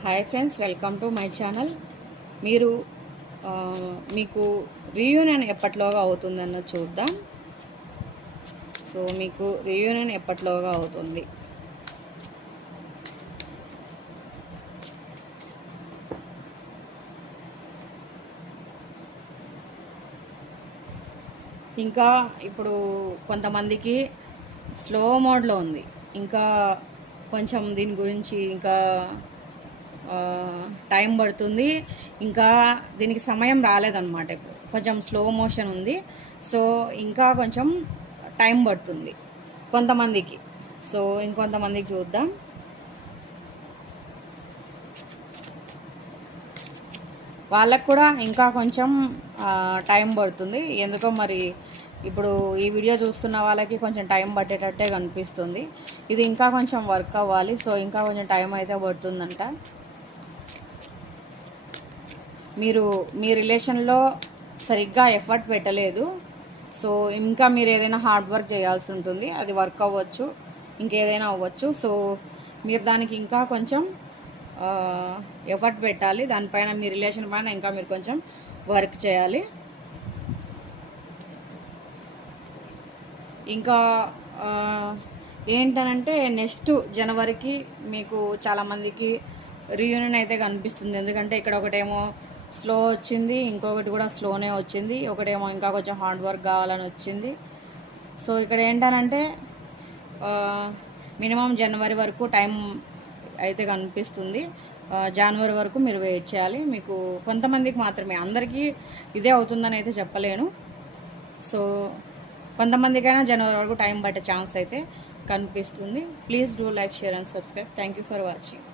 Hi friends, welcome to my channel. మీరు మీకు reunion ఎప్పట్లోగా అవుతుందన్న చూద్దాం. సో మీకు రీయూనియన్ ఎప్పట్లోగా అవుతుంది? ఇంకా ఇప్పుడు కొంతమందికి స్లో మోడ్లో ఉంది. ఇంకా కొంచెం దీని గురించి ఇంకా టైం పడుతుంది. ఇంకా దీనికి సమయం రాలేదన్నమాట. ఇప్పుడు కొంచెం స్లో మోషన్ ఉంది. సో ఇంకా కొంచెం టైం పడుతుంది కొంతమందికి. సో ఇంకొంతమందికి చూద్దాం. వాళ్ళకు కూడా ఇంకా కొంచెం టైం పడుతుంది. ఎందుకో మరి ఇప్పుడు ఈ వీడియో చూస్తున్న వాళ్ళకి కొంచెం టైం పట్టేటట్టే కనిపిస్తుంది. ఇది ఇంకా కొంచెం వర్క్ అవ్వాలి. సో ఇంకా కొంచెం టైం అయితే పడుతుందంట. మీరు మీ రిలేషన్లో సరిగ్గా ఎఫర్ట్ పెట్టలేదు. సో ఇంకా మీరు ఏదైనా హార్డ్ వర్క్ చేయాల్సి ఉంటుంది. అది వర్క్ అవ్వచ్చు, ఇంకేదైనా అవ్వచ్చు. సో మీరు దానికి ఇంకా కొంచెం ఎఫర్ట్ పెట్టాలి. దానిపైన మీ రిలేషన్ పైన ఇంకా మీరు కొంచెం వర్క్ చేయాలి. ఇంకా ఏంటనంటే నెక్స్ట్ జనవరికి మీకు చాలామందికి రీయూనియన్ అయితే కనిపిస్తుంది. ఎందుకంటే ఇక్కడ ఒకటేమో స్లో వచ్చింది, ఇంకొకటి కూడా స్లోనే వచ్చింది, ఒకటేమో ఇంకా కొంచెం హార్డ్ వర్క్ కావాలని వచ్చింది. సో ఇక్కడ ఏంటనంటే మినిమం జనవరి వరకు టైం అయితే కనిపిస్తుంది. జనవరి వరకు మీరు వెయిట్ చేయాలి. మీకు కొంతమందికి మాత్రమే, అందరికీ ఇదే అవుతుందని అయితే చెప్పలేను. సో కొంతమందికైనా జనవరి వరకు టైం పట్టే ఛాన్స్ అయితే కనిపిస్తుంది. Please do like, share and subscribe. Thank you for watching.